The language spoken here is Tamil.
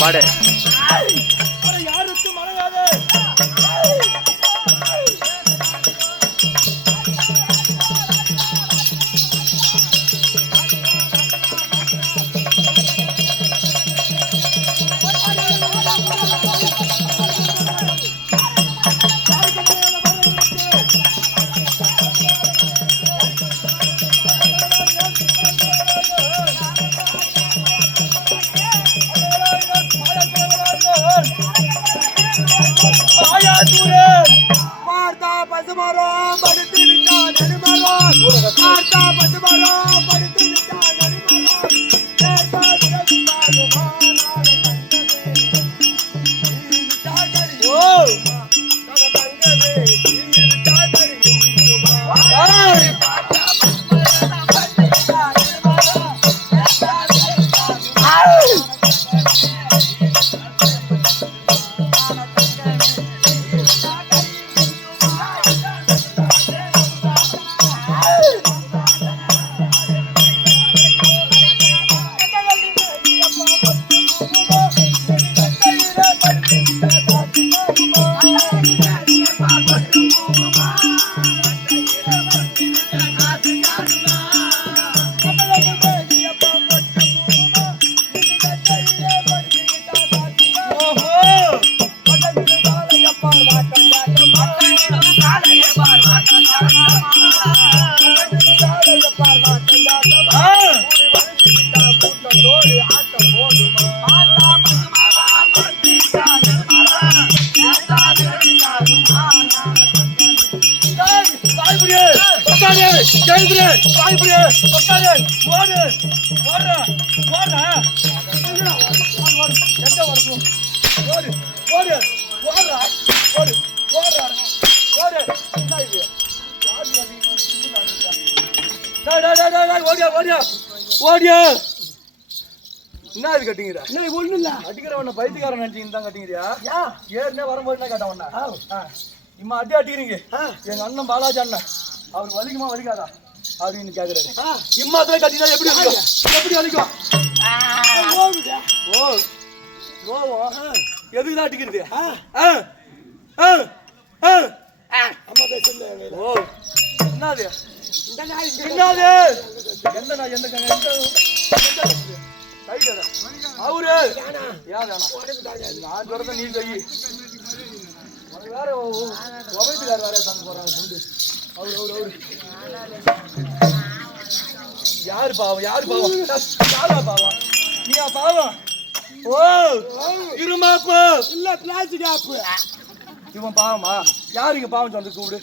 பாடு யாருக்கும் மறக்காதே என்ன இது கட்டிங்கடா? ஒண்ணு இல்ல அடிக்கிறவன பைத்தியக்காரன் நினைச்சீங்க தான் கட்டிங்கறியா? ஏற்கனவே வரும்போது என்ன கேட்டவன இம்மா அடி அடிக்கிறீங்க எங்க அண்ணன் பாலாஜி அண்ணன் அவருக்கு வலிக்குமா வலிக்காதா அப்படின்னு கேக்குறாரு. இம்மாத்திர கட்டினா எப்படி எப்படி வலிக்கும்? எதுக்குதான் அடிக்கிறது? என்னது எந்த அவரு நான் சொல்றத நீ கை வேற உபயத்துக்கார வேற தந்து போறாங்க. அவரு யாரு பாவம் யாரு பாவம் யாரா பாவம் நீயா பாவம்? ஓ இருமாப்பு இல்ல பிளாஸ்டிக் ஆப்பு. இவன் பாவமா? யாருக்கு பாவம் சொல்லி கூப்பிடு.